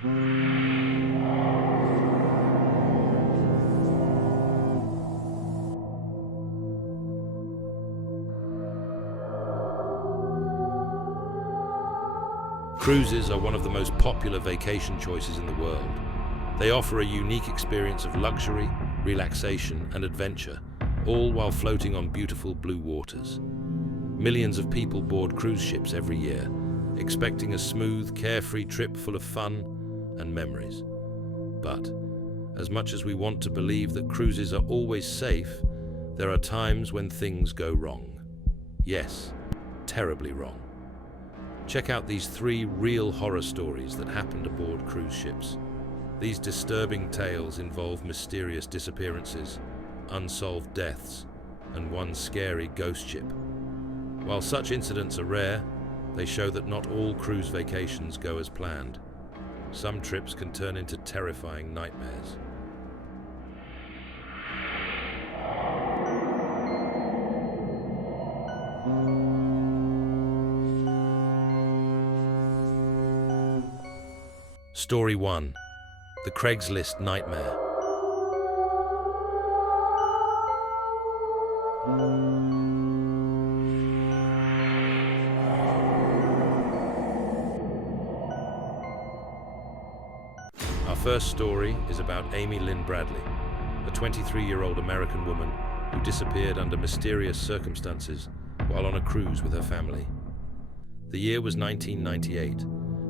Cruises are one of the most popular vacation choices in the world. They offer a unique experience of luxury, relaxation, and adventure, all while floating on beautiful blue waters. Millions of people board cruise ships every year, expecting a smooth, carefree trip full of fun and memories. But, as much as we want to believe that cruises are always safe, there are times when things go wrong. Yes, terribly wrong. Check out these 3 real horror stories that happened aboard cruise ships. These disturbing tales involve mysterious disappearances, unsolved deaths, and one scary ghost ship. While such incidents are rare, they show that not all cruise vacations go as planned. Some trips can turn into terrifying nightmares. Story 1. The Craigslist Nightmare. Our first story is about Amy Lynn Bradley, a 23-year-old American woman who disappeared under mysterious circumstances while on a cruise with her family. The year was 1998,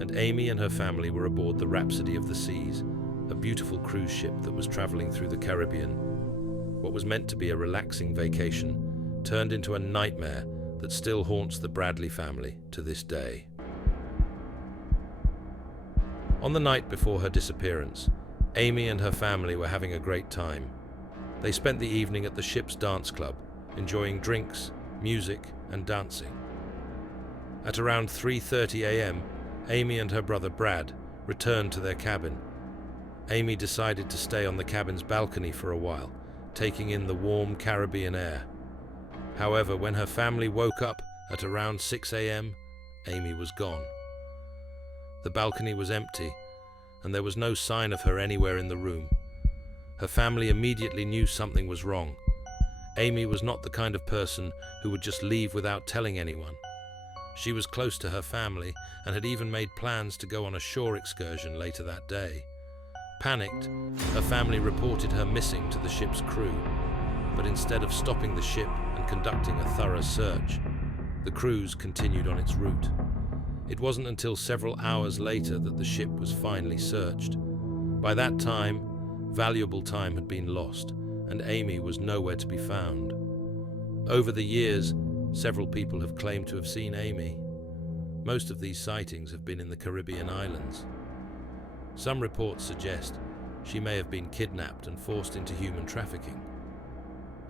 and Amy and her family were aboard the Rhapsody of the Seas, a beautiful cruise ship that was traveling through the Caribbean. What was meant to be a relaxing vacation turned into a nightmare that still haunts the Bradley family to this day. On the night before her disappearance, Amy and her family were having a great time. They spent the evening at the ship's dance club, enjoying drinks, music, and dancing. At around 3:30 a.m., Amy and her brother Brad returned to their cabin. Amy decided to stay on the cabin's balcony for a while, taking in the warm Caribbean air. However, when her family woke up at around 6 a.m., Amy was gone. The balcony was empty, and there was no sign of her anywhere in the room. Her family immediately knew something was wrong. Amy was not the kind of person who would just leave without telling anyone. She was close to her family and had even made plans to go on a shore excursion later that day. Panicked, her family reported her missing to the ship's crew, but instead of stopping the ship and conducting a thorough search, the cruise continued on its route. It wasn't until several hours later that the ship was finally searched. By that time, valuable time had been lost, and Amy was nowhere to be found. Over the years, several people have claimed to have seen Amy. Most of these sightings have been in the Caribbean islands. Some reports suggest she may have been kidnapped and forced into human trafficking.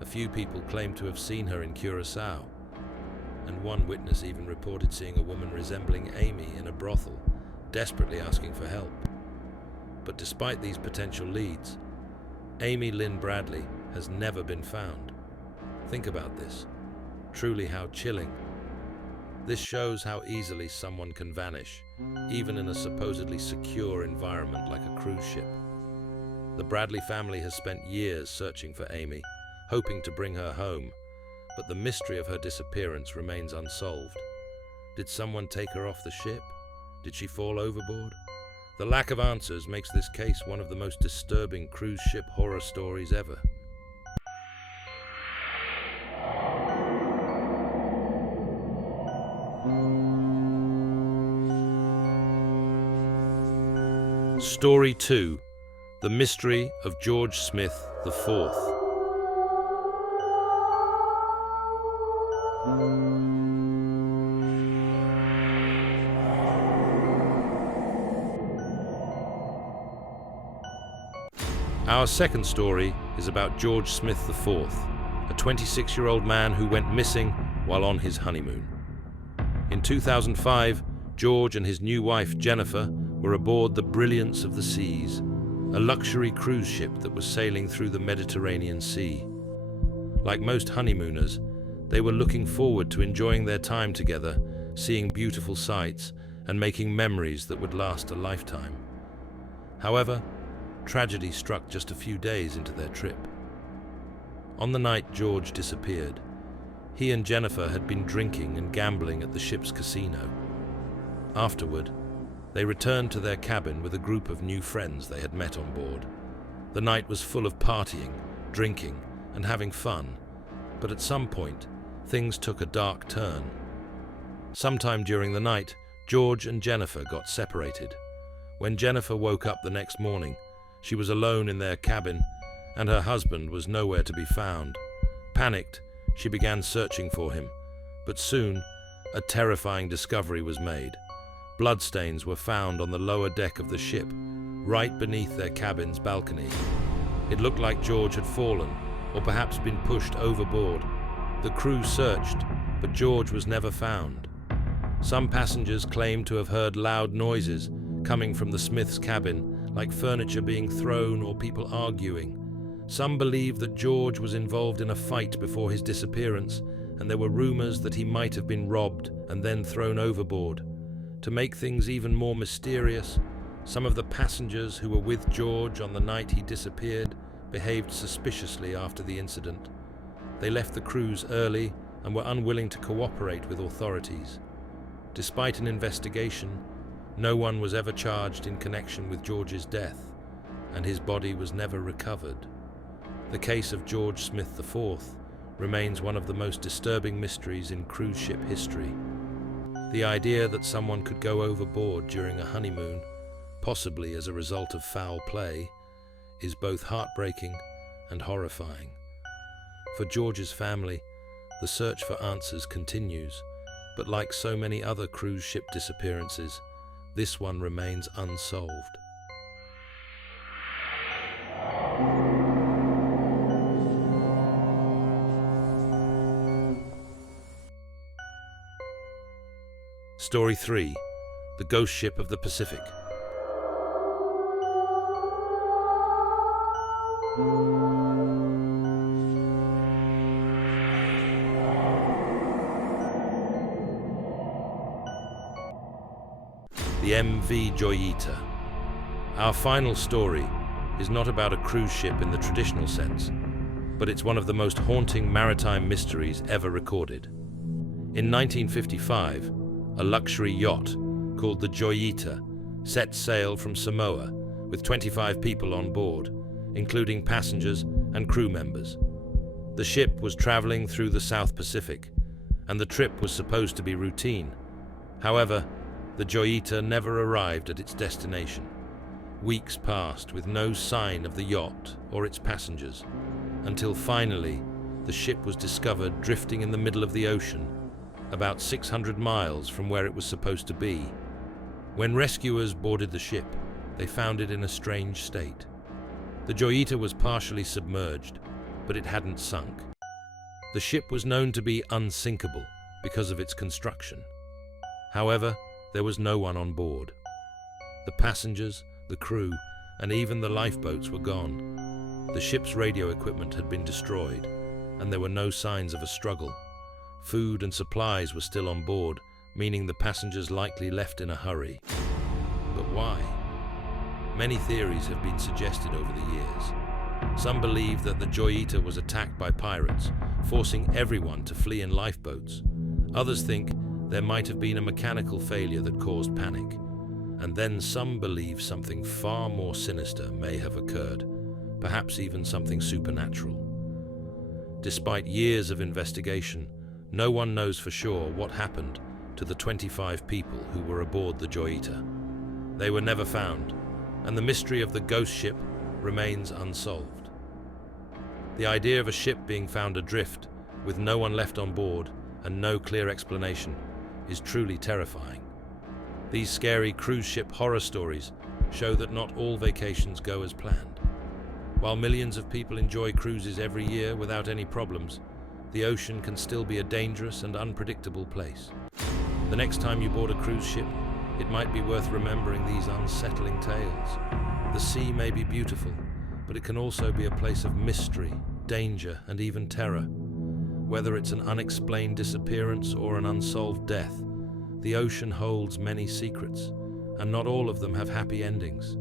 A few people claim to have seen her in Curacao, and one witness even reported seeing a woman resembling Amy in a brothel, desperately asking for help. But despite these potential leads, Amy Lynn Bradley has never been found. Think about this. Truly how chilling. This shows how easily someone can vanish, even in a supposedly secure environment like a cruise ship. The Bradley family has spent years searching for Amy, hoping to bring her home, but the mystery of her disappearance remains unsolved. Did someone take her off the ship? Did she fall overboard? The lack of answers makes this case one of the most disturbing cruise ship horror stories ever. Story 2. The Mystery of George Smith IV. Our second story is about George Smith IV, a 26-year-old man who went missing while on his honeymoon. In 2005, George and his new wife Jennifer were aboard the Brilliance of the Seas, a luxury cruise ship that was sailing through the Mediterranean Sea. Like most honeymooners, they were looking forward to enjoying their time together, seeing beautiful sights, and making memories that would last a lifetime. However, tragedy struck just a few days into their trip. On the night George disappeared, he and Jennifer had been drinking and gambling at the ship's casino. Afterward, they returned to their cabin with a group of new friends they had met on board. The night was full of partying, drinking, and having fun, but at some point, things took a dark turn. Sometime during the night, George and Jennifer got separated. When Jennifer woke up the next morning, she was alone in their cabin, and her husband was nowhere to be found. Panicked, she began searching for him, but soon, a terrifying discovery was made. Bloodstains were found on the lower deck of the ship, right beneath their cabin's balcony. It looked like George had fallen, or perhaps been pushed overboard. The crew searched, but George was never found. Some passengers claimed to have heard loud noises coming from the Smiths' cabin, like furniture being thrown or people arguing. Some believed that George was involved in a fight before his disappearance, and there were rumors that he might have been robbed and then thrown overboard. To make things even more mysterious, some of the passengers who were with George on the night he disappeared behaved suspiciously after the incident. They left the cruise early and were unwilling to cooperate with authorities. Despite an investigation, no one was ever charged in connection with George's death, and his body was never recovered. The case of George Smith IV remains one of the most disturbing mysteries in cruise ship history. The idea that someone could go overboard during a honeymoon, possibly as a result of foul play, is both heartbreaking and horrifying. For George's family, the search for answers continues, but like so many other cruise ship disappearances, this one remains unsolved. Story 3. The Ghost Ship of the Pacific. The MV Joyita. Our final story is not about a cruise ship in the traditional sense, but it's one of the most haunting maritime mysteries ever recorded. In 1955, a luxury yacht called the Joyita set sail from Samoa with 25 people on board, including passengers and crew members. The ship was traveling through the South Pacific, and the trip was supposed to be routine. However, the Joyita never arrived at its destination. Weeks passed with no sign of the yacht or its passengers, until finally the ship was discovered drifting in the middle of the ocean, about 600 miles from where it was supposed to be. When rescuers boarded the ship, they found it in a strange state. The Joyita was partially submerged, but it hadn't sunk. The ship was known to be unsinkable because of its construction. However, there was no one on board. The passengers, the crew, and even the lifeboats were gone. The ship's radio equipment had been destroyed, and there were no signs of a struggle. Food and supplies were still on board, meaning the passengers likely left in a hurry. But why? Many theories have been suggested over the years. Some believe that the Joyita was attacked by pirates, forcing everyone to flee in lifeboats. Others think there might have been a mechanical failure that caused panic. And then some believe something far more sinister may have occurred, perhaps even something supernatural. Despite years of investigation, no one knows for sure what happened to the 25 people who were aboard the Joyita. They were never found, and the mystery of the ghost ship remains unsolved. The idea of a ship being found adrift, with no one left on board and no clear explanation, is truly terrifying. These scary cruise ship horror stories show that not all vacations go as planned. While millions of people enjoy cruises every year without any problems, the ocean can still be a dangerous and unpredictable place. The next time you board a cruise ship, it might be worth remembering these unsettling tales. The sea may be beautiful, but it can also be a place of mystery, danger, and even terror. Whether it's an unexplained disappearance or an unsolved death, the ocean holds many secrets, and not all of them have happy endings.